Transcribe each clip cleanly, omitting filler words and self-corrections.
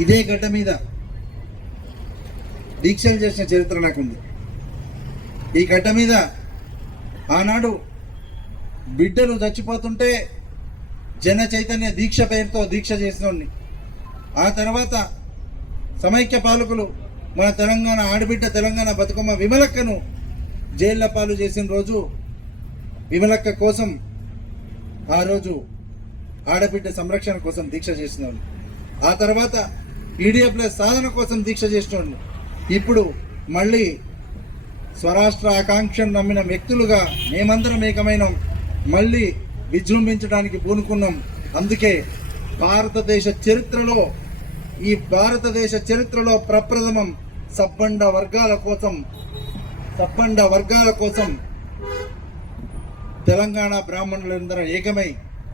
ఇదే గడ్డ మీద దీక్షలు చేసిన చరిత్ర నాకుంది. ఈ గడ్డ మీద ఆనాడు బిడ్డలు చచ్చిపోతుంటే జన చైతన్య దీక్ష పేరుతో దీక్ష చేసినోడిని. ఆ తర్వాత సమైక్య పాలకులు మన తెలంగాణ ఆడబిడ్డ తెలంగాణ బతుకమ్మ విమలక్కను జైళ్ల పాలు చేసిన రోజు విమలక్క కోసం ఆ రోజు ఆడబిడ్డ సంరక్షణ కోసం దీక్ష చేసినోడిని. ఆ తర్వాత ఈడీఎఫ్ఎస్ సాధన కోసం దీక్ష చేసినోడిని. ఇప్పుడు మళ్ళీ స్వరాష్ట్ర ఆకాంక్షను నమ్మిన వ్యక్తులుగా మేమందరం ఏకమైన మళ్ళీ విజృంభించడానికి పూనుకున్నాం. అందుకే భారతదేశ చరిత్రలో ప్రప్రథమం సబ్బండ వర్గాల కోసం తెలంగాణ బ్రాహ్మణులందరూ ఏకమై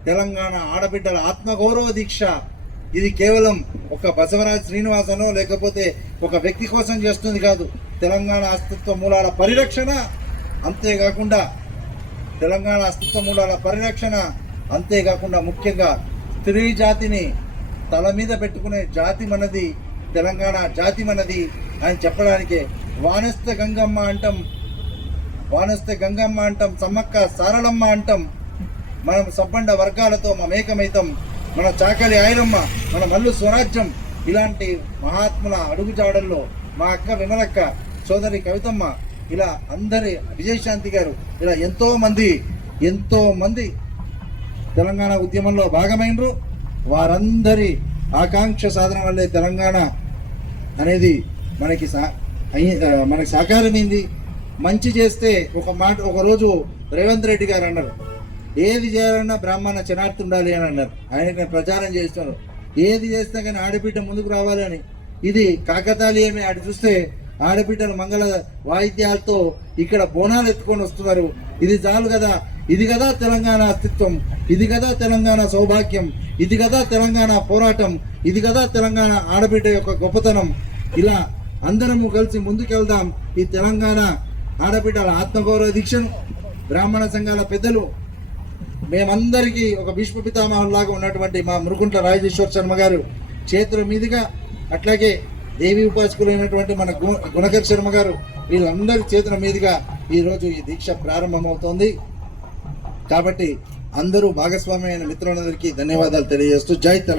తెలంగాణ ఆడబిడ్డల ఆత్మగౌరవ దీక్ష. ఇది కేవలం ఒక బసవరాజ్ శ్రీనివాసనో లేకపోతే ఒక వ్యక్తి కోసం చేస్తుంది కాదు. తెలంగాణ అస్తిత్వ మూలాల పరిరక్షణ, అంతేకాకుండా ముఖ్యంగా స్త్రీ జాతిని తల మీద పెట్టుకునే జాతి మనది, తెలంగాణ జాతి మనది అని చెప్పడానికే వానస్త గంగమ్మ అంటాం, సమ్మక్క సారలమ్మ అంటాం. మనం సబ్బండ వర్గాలతో మమేకమైతం. మన చాకలి ఆయనమ్మ, మన మల్లు స్వరాజ్యం, ఇలాంటి మహాత్ముల అడుగుజాడల్లో మా అక్క విమలక్క, సోదరి కవితమ్మ, ఇలా అందరి విజయశాంతి గారు, ఇలా ఎంతో మంది తెలంగాణ ఉద్యమంలో భాగమైనరు. వారందరి ఆకాంక్ష సాధన వల్లే తెలంగాణ అనేది మనకి సాకారమైంది. మంచి చేస్తే ఒక రోజు రేవంత్ రెడ్డి గారు అన్నారు, ఏది చేయాలన్నా బ్రాహ్మణ జనార్దన్ ఉండాలి అని అన్నారు. ఆయన ప్రచారం చేస్తున్నారు, ఏది చేస్తే కానీ ఆడబిడ్డ ముందుకు రావాలని. ఇది కాకతాళీయమే. అటు చూస్తే ఆడబిడ్డలు మంగళ వాయిద్యాలతో ఇక్కడ బోనాలు ఎత్తుకొని వస్తున్నారు. ఇది చాలు కదా, ఇది కదా తెలంగాణ అస్తిత్వం, ఇది కదా తెలంగాణ సౌభాగ్యం, ఇది కదా తెలంగాణ పోరాటం, ఇది కదా తెలంగాణ ఆడబిడ్డ యొక్క గొప్పతనం. ఇలా అందరము కలిసి ముందుకెళ్దాం. ఈ తెలంగాణ ఆడబిడ్డల ఆత్మగౌరవ దీక్షను బ్రాహ్మణ సంఘాల పెద్దలు మేమందరికీ ఒక భీష్మ పితామహులాగా ఉన్నటువంటి మా మురుగుంట్ల రాజేశ్వర శర్మ గారు చేతుల మీదుగా, అట్లాగే దేవి ఉపాసకులైనటువంటి మన గుణకర్ శర్మ గారు, వీళ్ళందరి చేతుల మీదుగా ఈరోజు ఈ దీక్ష ప్రారంభమవుతోంది. కాబట్టి అందరూ భాగస్వామి అయిన మిత్రులందరికీ ధన్యవాదాలు తెలియజేస్తూ జై తెలంగాణ.